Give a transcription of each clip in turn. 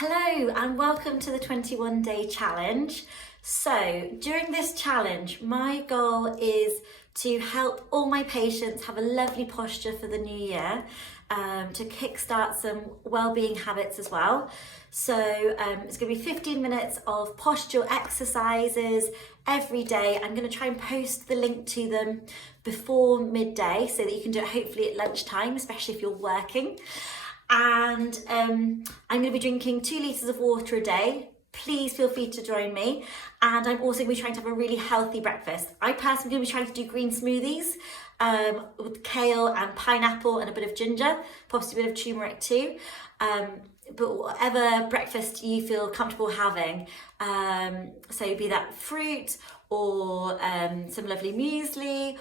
Hello and welcome to the 21-day challenge. So during this challenge, my goal is to help all my patients have a lovely posture for the new year, to kickstart some well-being habits as well. So it's going to be 15 minutes of postural exercises every day. I'm going to try and post the link to them before midday so that you can do it hopefully at lunchtime, especially if you're working. And I'm going to be drinking 2 litres of water a day. Please feel free to join me. And I'm also going to be trying to have a really healthy breakfast. I personally going to be trying to do green smoothies with kale and pineapple and a bit of ginger, possibly a bit of turmeric too. But whatever breakfast you feel comfortable having, so be that fruit or some lovely muesli,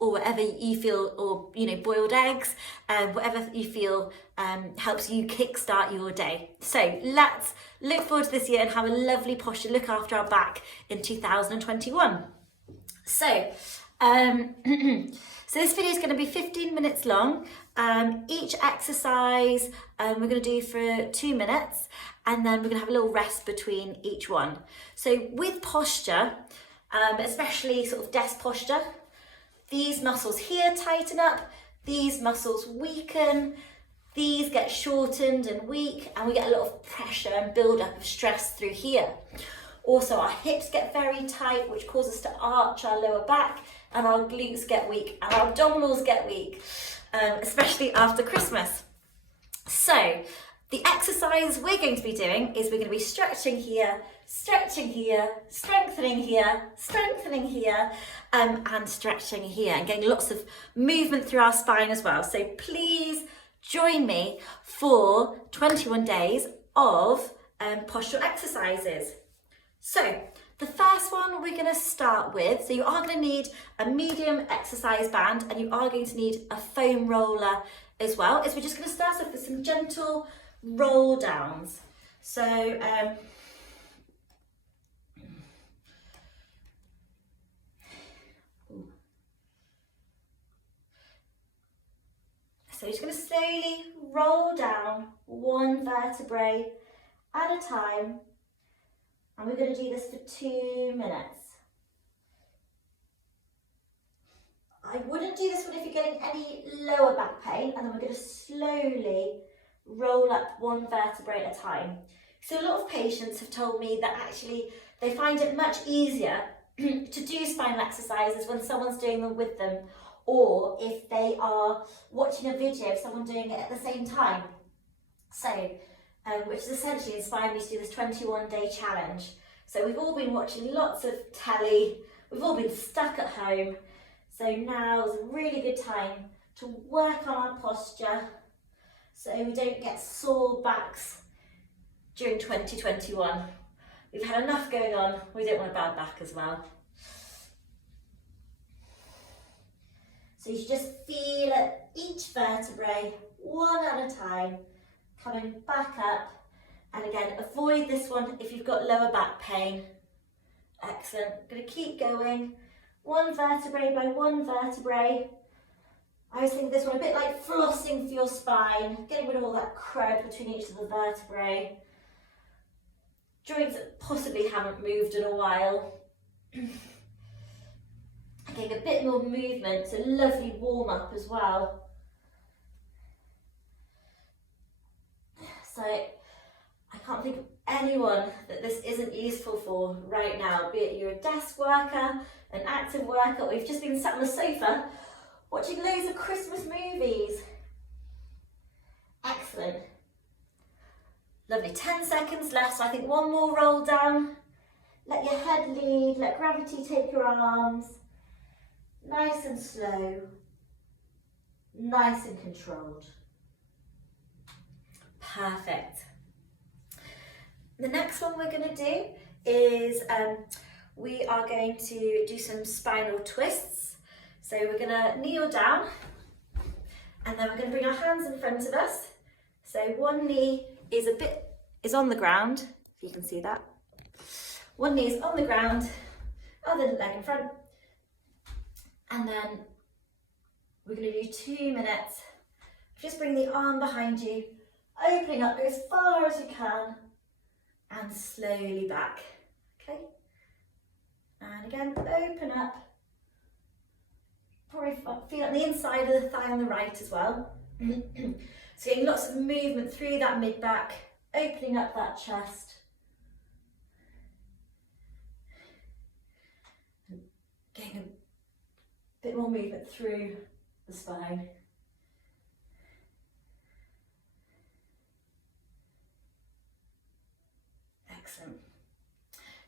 or whatever you feel, or boiled eggs, whatever you feel helps you kickstart your day. So let's look forward to this year and have a lovely posture, look after our back in 2021. So so this video is going to be 15 minutes long. Each exercise we're going to do for 2 minutes, and then we're going to have a little rest between each one. So with posture, especially sort of desk posture, these muscles here tighten up, these muscles weaken, these get shortened and weak, and we get a lot of pressure and build up of stress through here. Also, our hips get very tight, which causes us to arch our lower back, and our glutes get weak, and our abdominals get weak, especially after Christmas. So the exercise we're going to be doing is we're going to be stretching here, strengthening here, strengthening here, and stretching here, and getting lots of movement through our spine as well. So please join me for 21 days of postural exercises. So the first one we're going to start with, so you are going to need a medium exercise band, and you are going to need a foam roller as well, is we're just going to start off with some gentle roll downs. So you're just going to slowly roll down one vertebrae at a time, and we're going to do this for 2 minutes. I wouldn't do this one if you're getting any lower back pain, and then we're going to slowly roll up one vertebrae at a time. So a lot of patients have told me that actually they find it much easier to do spinal exercises when someone's doing them with them, or if they are watching a video of someone doing it at the same time. So, which has essentially inspired me to do this 21-day challenge. So we've all been watching lots of telly, we've all been stuck at home. So now is a really good time to work on our posture so we don't get sore backs during 2021. We've had enough going on, we don't want a bad back as well. So you should just feel each vertebrae, one at a time, coming back up. And again, avoid this one if you've got lower back pain. Excellent. Going to keep going, one vertebrae by one vertebrae. I always think of this one a bit like flossing for your spine, getting rid of all that crud between each of the vertebrae. Joints that possibly haven't moved in a while. Getting a bit more movement, so lovely warm up as well. So I can't think of anyone that this isn't useful for right now, be it you're a desk worker, an active worker, or you've just been sat on the sofa watching loads of Christmas movies. Excellent. Lovely, 10 seconds left, so I think one more roll down. Let your head lead, let gravity take your arms. Nice and slow, nice and controlled. Perfect. The next one we're going to do is we are going to do some spinal twists. So we're going to kneel down, and then we're going to bring our hands in front of us. So one knee is on the ground, if you can see that. One knee is on the ground, other leg in front. And then we're going to do 2 minutes. Just bring the arm behind you, Opening up, go as far as you can and slowly back, okay? And again, open up. Probably feel it on the inside of the thigh on the right as well. So getting lots of movement through that mid-back, opening up that chest. Getting a bit more movement through the spine. Excellent.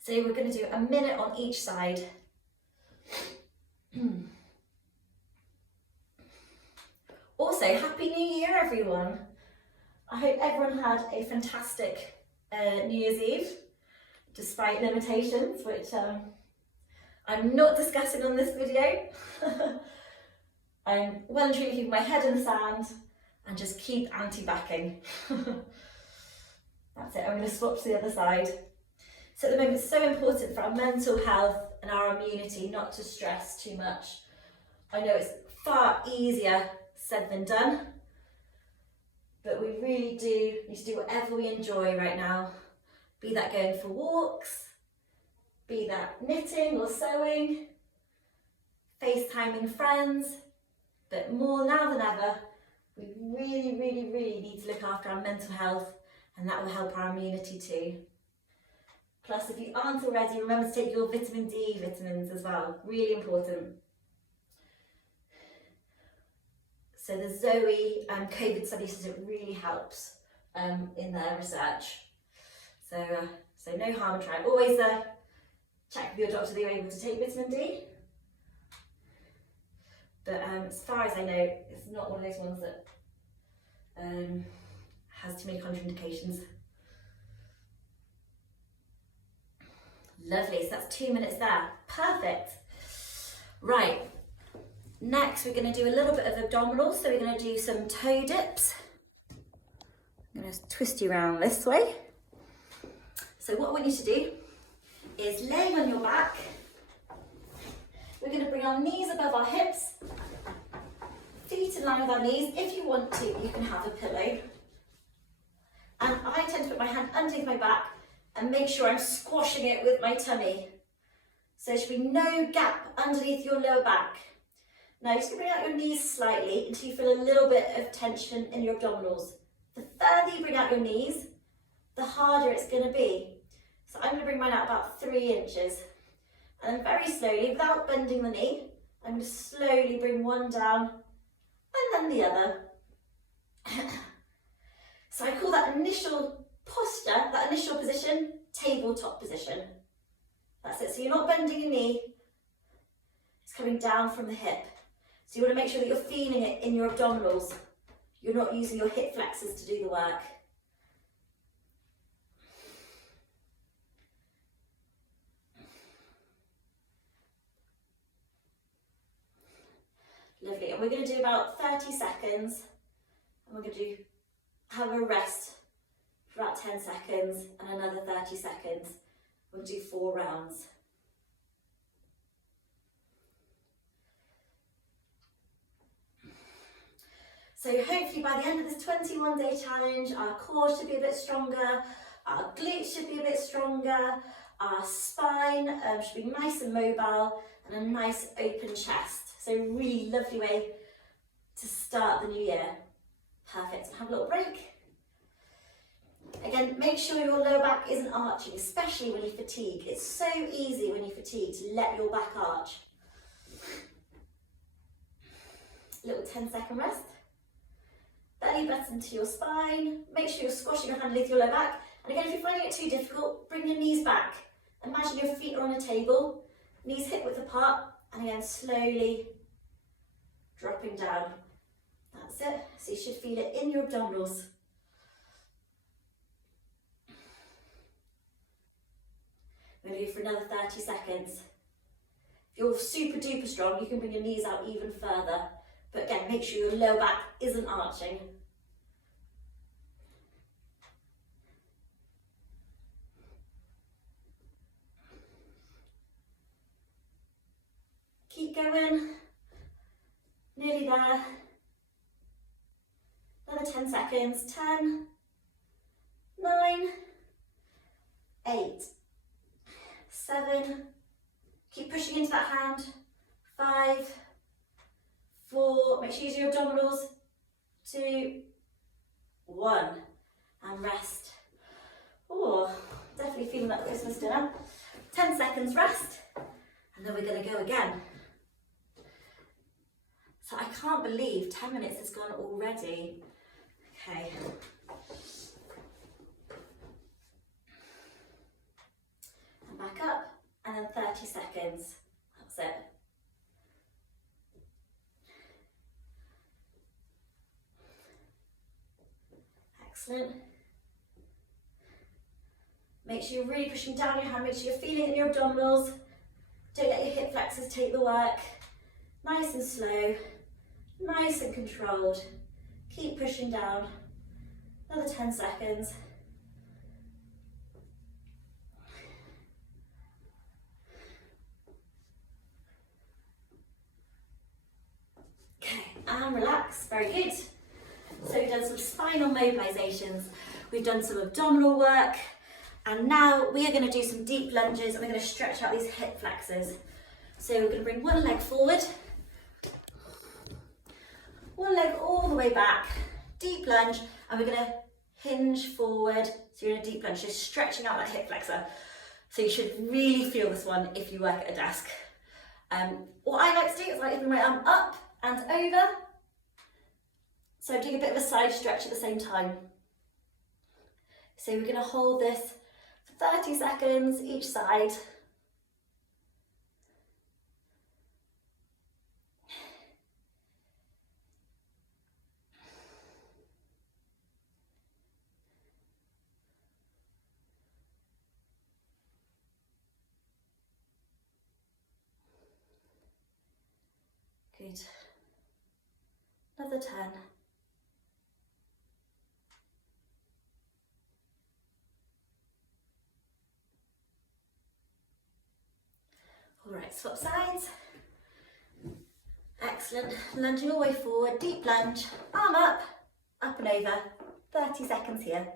So we're going to do a minute on each side. Also, Happy New Year, everyone. I hope everyone had a fantastic New Year's Eve, despite limitations, which I'm not discussing on this video. I'm well and truly keeping my head in the sand and just keep anti-backing. That's it, I'm going to swap to the other side. So at the moment, it's so important for our mental health and our immunity not to stress too much. I know it's far easier said than done, but we really do need to do whatever we enjoy right now. Be that going for walks, be that knitting or sewing, FaceTiming friends, but more now than ever, we really need to look after our mental health, and that will help our immunity too. Plus, if you aren't already, remember to take your vitamin D vitamins as well, really important. So the Zoe COVID study says it really helps in their research. So no harm in trying. Always check with your doctor that you're able to take vitamin D. But as far as I know, it's not one of those ones that has too many contraindications. Lovely, so that's 2 minutes there. Perfect. Right, next we're going to do a little bit of abdominals. So we're going to do some toe dips. I'm going to twist you around this way. So what I want you to do is laying on your back. We're going to bring our knees above our hips, feet in line with our knees. If you want to, you can have a pillow. And I tend to put my hand underneath my back and make sure I'm squashing it with my tummy. So there should be no gap underneath your lower back. Now just bring out your knees slightly until you feel a little bit of tension in your abdominals. The further you bring out your knees, the harder it's going to be. So I'm going to bring mine out about 3 inches. And then very slowly, without bending the knee, I'm going to slowly bring one down and then the other. So I call that initial posture, that initial position, tabletop position. That's it. So you're not bending your knee, it's coming down from the hip. So you want to make sure that you're feeling it in your abdominals. You're not using your hip flexors to do the work. Lovely, and we're going to do about 30 seconds, and we're going to have a rest for about 10 seconds and another 30 seconds. We'll do 4 rounds. So hopefully by the end of this 21-day challenge, our core should be a bit stronger, our glutes should be a bit stronger, our spine should be nice and mobile, and a nice open chest. So really lovely way to start the new year. Perfect, have a little break. Again, make sure your lower back isn't arching, especially when you fatigue. It's so easy when you fatigue to let your back arch. A little 10-second rest. Belly button to your spine. Make sure you're squashing your hand underneath your lower back. And again, if you're finding it too difficult, bring your knees back. Imagine your feet are on a table, knees hip width apart, and again, slowly dropping down. That's it. So you should feel it in your abdominals. We're going to go for another 30 seconds. If you're super duper strong, you can bring your knees out even further. But again, make sure your lower back isn't arching. Keep going. Nearly there. Another 10 seconds. 10, 8, 7, keep pushing into that hand, 5, 4, make sure you use your abdominals, 2, 1, and rest. Oh, definitely feeling like Christmas dinner. 10 seconds rest, and then we're going to go again. So I can't believe 10 minutes has gone already. Okay. And back up, and then 30 seconds. That's it. Excellent. Make sure you're really pushing down your hand, make sure you're feeling it in your abdominals. Don't let your hip flexors take the work. Nice and slow, nice and controlled. Keep pushing down. Another 10 seconds. Okay, and relax, very good. So we've done some spinal mobilizations, we've done some abdominal work, and now we are going to do some deep lunges and we're going to stretch out these hip flexors. So we're going to bring one leg forward, one leg all the way back, deep lunge, and we're going to hinge forward. So you're in a deep lunge, just stretching out that hip flexor. So you should really feel this one if you work at a desk. What I like to do is I like to bring my arm up and over. So I'm doing a bit of a side stretch at the same time. So we're going to hold this for 30 seconds each side. Good. Another 10. All right, swap sides. Excellent. Lunging all the way forward, deep lunge, arm up and over. 30 seconds here.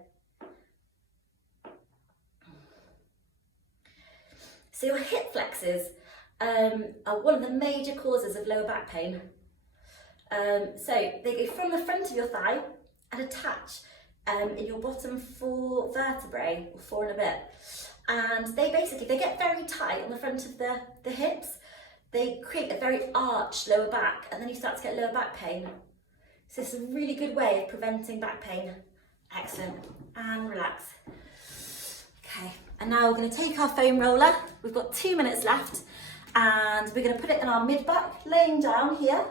So your hip flexors are one of the major causes of lower back pain. So they go from the front of your thigh and attach in your bottom 4 vertebrae, or 4 and a bit. And they get very tight on the front of the hips. They create a very arched lower back, and then you start to get lower back pain. So it's a really good way of preventing back pain. Excellent. And relax. Okay, and now we're going to take our foam roller. We've got 2 minutes left, and we're going to put it in our mid back, laying down here.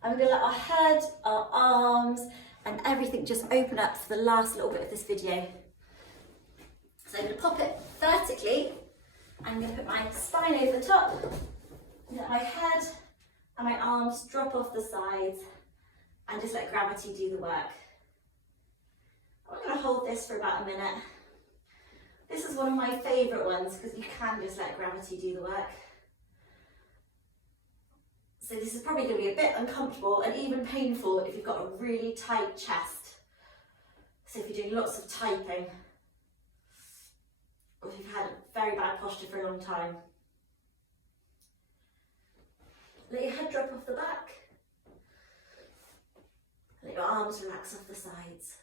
And we're going to let our head, our arms, and everything just open up for the last little bit of this video. So I'm going to pop it vertically. I'm going to put my spine over the top. Let my head and my arms drop off the sides, and just let gravity do the work. I'm going to hold this for about a minute. This is one of my favourite ones because you can just let gravity do the work. So this is probably going to be a bit uncomfortable and even painful if you've got a really tight chest. So if you're doing lots of typing, or if you've had very bad posture for a long time. Let your head drop off the back. Let your arms relax off the sides.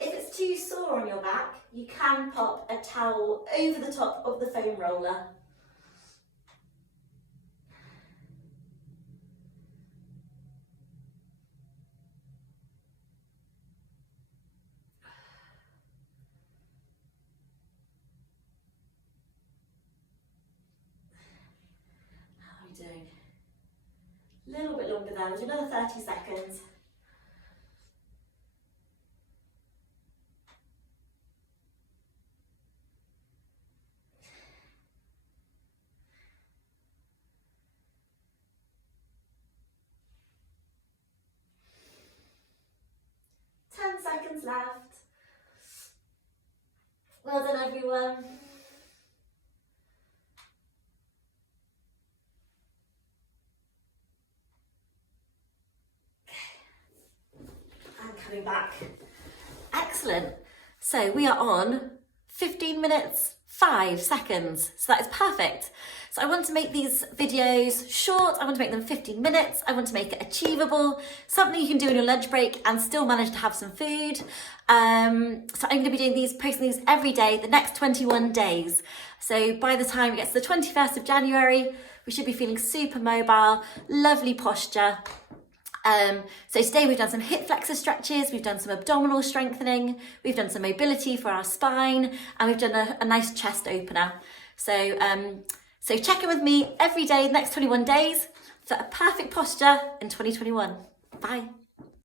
If it's too sore on your back, you can pop a towel over the top of the foam roller. How are we doing? A little bit longer there, we'll do another 30 seconds. Seconds left. Well done, everyone. Okay. And coming back. Excellent. Excellent. So we are on 15 minutes, 5 seconds. So that is perfect. So I want to make these videos short. I want to make them 15 minutes. I want to make it achievable, something you can do in your lunch break and still manage to have some food. So I'm going to be doing these, posting these every day, the next 21 days. So by the time it gets to the 21st of January, we should be feeling super mobile, lovely posture. So today we've done some hip flexor stretches, we've done some abdominal strengthening, we've done some mobility for our spine, and we've done a nice chest opener. So, so check in with me every day, the next 21 days, for a perfect posture in 2021. Bye.